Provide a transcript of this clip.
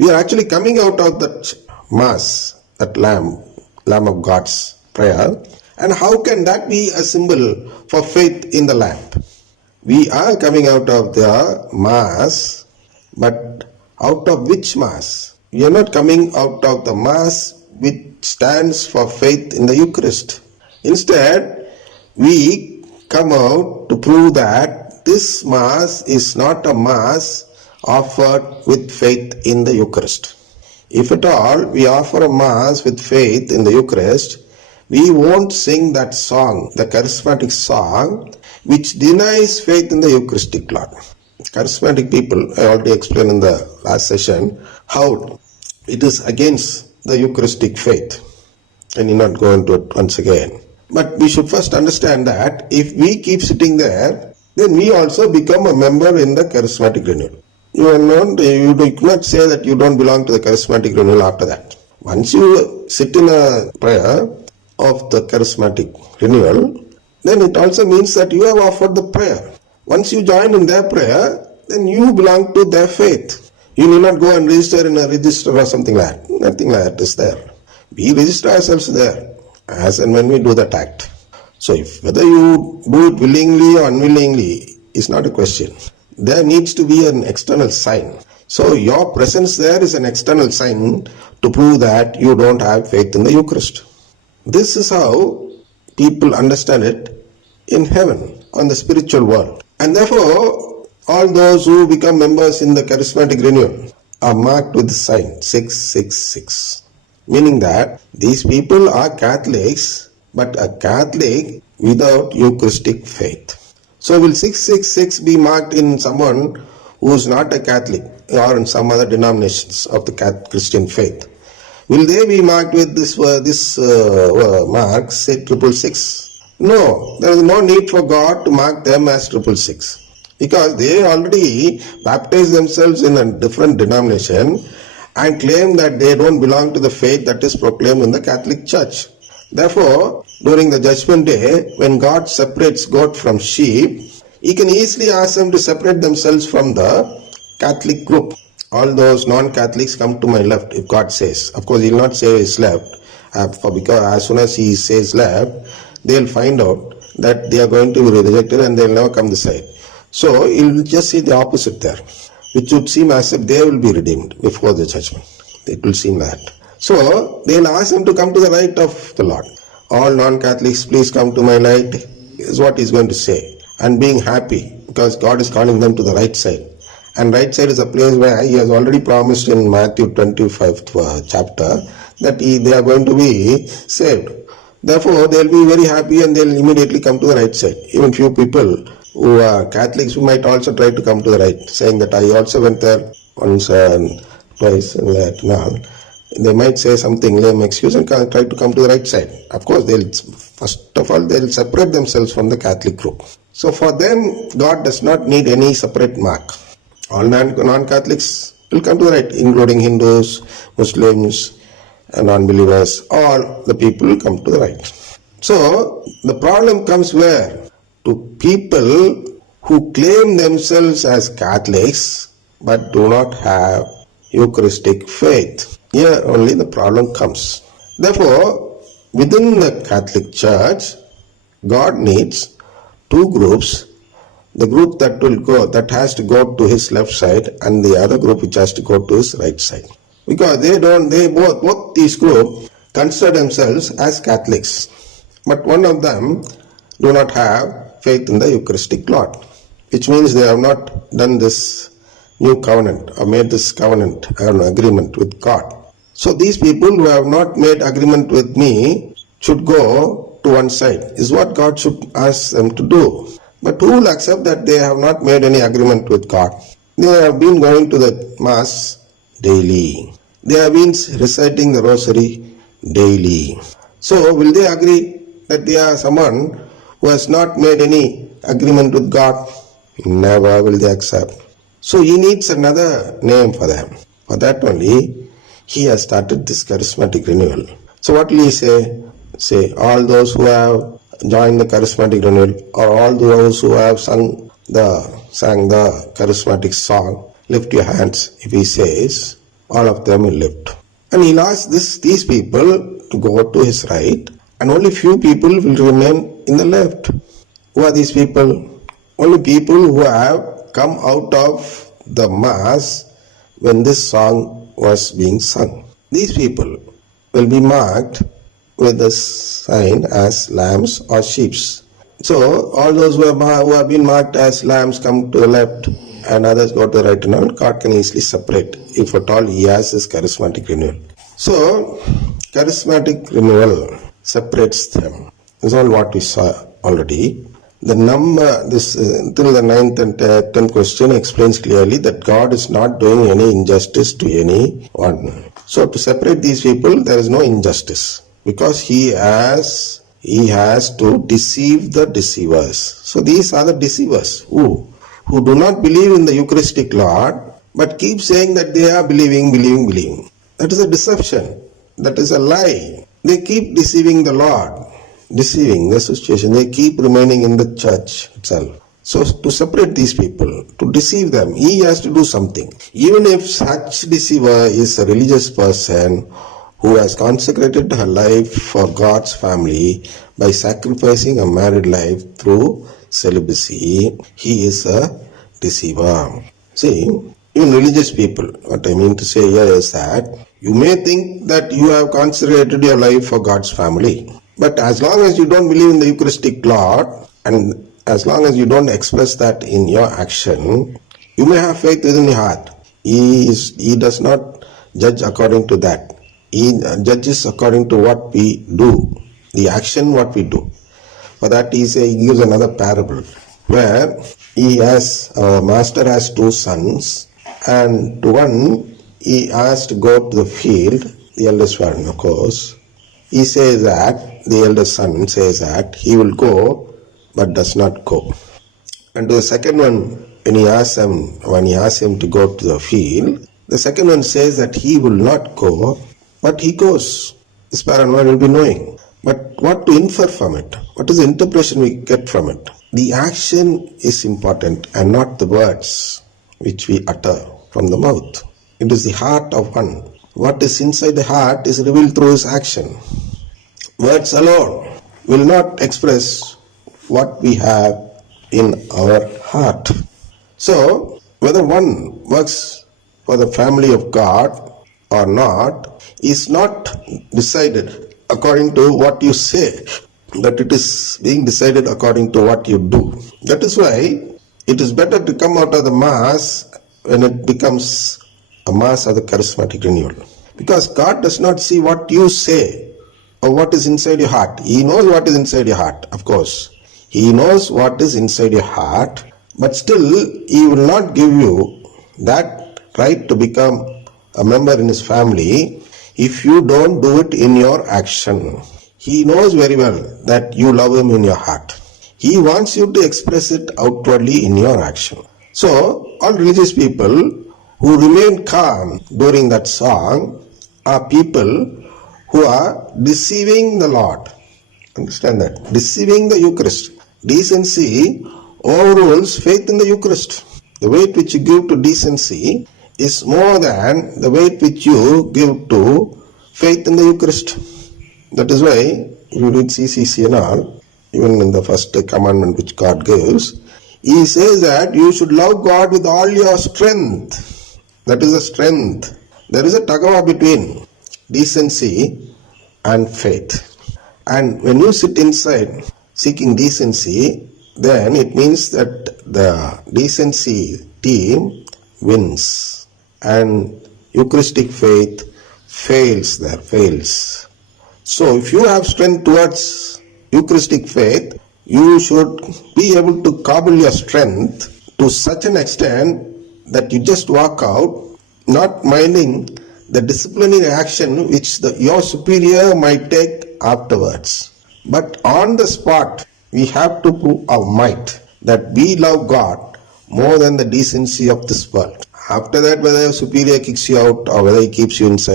We are actually coming out of that Mass, that Lamb of God's prayer. And how can that be a symbol for faith in the Lamb? We are coming out of the Mass, but out of which Mass? We are not coming out of the Mass which stands for faith in the Eucharist. Instead, we come out to prove that this Mass is not a Mass offered with faith in the Eucharist. If at all we offer a Mass with faith in the Eucharist, we won't sing that song, the charismatic song, which denies faith in the Eucharistic Lord. Charismatic people, I already explained in the last session, how it is against the Eucharistic faith. I need not go into it once again. But we should first understand that if we keep sitting there, then we also become a member in the charismatic renewal. You cannot say that you don't belong to the charismatic renewal after that. Once you sit in a prayer of the charismatic renewal, then it also means that you have offered the prayer. Once you join in their prayer, then you belong to their faith. You need not go and register in a register or something like that. Nothing like that is there. We register ourselves there as and when we do that act. So if whether you do it willingly or unwillingly is not a question. There needs to be an external sign. So your presence there is an external sign to prove that you don't have faith in the Eucharist. This is how people understand it in heaven, on the spiritual world. And therefore, all those who become members in the charismatic renewal are marked with the sign 666. Meaning that these people are Catholics, but a Catholic without Eucharistic faith. So will 666 be marked in someone who is not a Catholic or in some other denominations of the Christian faith? Will they be marked with this mark, say 666? No, there is no need for God to mark them as 666. Because they already baptized themselves in a different denomination and claim that they don't belong to the faith that is proclaimed in the Catholic Church. Therefore, during the Judgment Day, when God separates goat from sheep, He can easily ask them to separate themselves from the Catholic group. All those non-Catholics come to my left, if God says. Of course, He will not say His left, because as soon as He says left, they will find out that they are going to be rejected and they will never come this side. So, He will just say the opposite there, which would seem as if they will be redeemed before the judgment. It will seem that. So, they will ask them to come to the right of the Lord. All non-Catholics, please come to my right, is what He is going to say. And being happy, because God is calling them to the right side. And right side is a place where He has already promised in Matthew 25 chapter that they are going to be saved. Therefore, they will be very happy and they will immediately come to the right side. Even few people who are Catholics who might also try to come to the right, saying that I also went there once and twice and that and all. They might say something lame excuse and try to come to the right side. Of course, first of all, they will separate themselves from the Catholic group. So for them, God does not need any separate mark. All non-Catholics will come to the right, including Hindus, Muslims, and non-believers. All the people will come to the right. So the problem comes where? To people who claim themselves as Catholics but do not have Eucharistic faith. Here only the problem comes. Therefore, within the Catholic Church, God needs two groups. The group that has to go to His left side and the other group which has to go to His right side. Because both these groups consider themselves as Catholics. But one of them do not have faith in the Eucharistic Lord, which means they have not done this new covenant or made this covenant or agreement with God. So these people who have not made agreement with me should go to one side, is what God should ask them to do. But who will accept that they have not made any agreement with God? They have been going to the Mass daily. They have been reciting the rosary daily. So will they agree that they are someone who has not made any agreement with God? Never will they accept. So He needs another name for them. For that only, He has started this charismatic renewal. So what will He say? Say, all those who have joined the charismatic renewal, or all those who have sang the charismatic song, lift your hands. If He says, all of them will lift. And he'll ask these people to go to his right, and only few people will remain in the left. Who are these people? Only people who have come out of the mass when this song was being sung. These people will be marked with the sign as lambs or sheep. So all those who have been marked as lambs come to the left and others go to the right, and God can easily separate if at all he has his charismatic renewal. So charismatic renewal separates them. This is all what we saw already. The number, till the 9th and 10th question explains clearly that God is not doing any injustice to anyone. So to separate these people, there is no injustice, because he has to deceive the deceivers. So these are the deceivers who do not believe in the Eucharistic Lord, but keep saying that they are believing. That is a deception. That is a lie. They keep deceiving the Lord, deceiving the situation. They keep remaining in the church itself. So to separate these people, to deceive them, he has to do something. Even if such deceiver is a religious person who has consecrated her life for God's family by sacrificing a married life through celibacy, he is a deceiver. See, even religious people, what I mean to say here is that you may think that you have consecrated your life for God's family, but as long as you don't believe in the Eucharistic Lord, and as long as you don't express that in your action, you may have faith within your heart. He does not judge according to that. He judges according to what we do, the action what we do. For that he gives another parable where our master has 2 sons, and to one he asked to go to the field, the eldest one of course. He says that, the eldest son says that he will go but does not go. And to the second one, when he asks him to go to the field, the second one says that he will not go, but he goes. This parent will be knowing. But what to infer from it? What is the interpretation we get from it? The action is important and not the words which we utter from the mouth. It is the heart of one. What is inside the heart is revealed through his action. Words alone will not express what we have in our heart. So, whether one works for the family of God or not is not decided according to what you say, but it is being decided according to what you do. That is why it is better to come out of the mass when it becomes a mass of the charismatic renewal. Because God does not see what you say or what is inside your heart. He knows what is inside your heart, of course. He knows what is inside your heart, but still He will not give you that right to become a member in His family if you don't do it in your action. He knows very well that you love Him in your heart. He wants you to express it outwardly in your action. So, all religious people who remain calm during that song are people who are deceiving the Lord. Understand that? Deceiving the Eucharist. Decency overrules faith in the Eucharist. The weight which you give to decency is more than the weight which you give to faith in the Eucharist. That is why, if you read CCC and all, even in the first commandment which God gives, He says that you should love God with all your strength. That is the strength. There is a tug-of-war between decency and faith. And when you sit inside seeking decency, then it means that the decency team wins and Eucharistic faith fails. So if you have strength towards Eucharistic faith, you should be able to cobble your strength to such an extent that you just walk out, not minding the disciplinary action which your superior might take afterwards. But on the spot, we have to prove our might that we love God more than the decency of this world. After that, whether your superior kicks you out or whether he keeps you inside,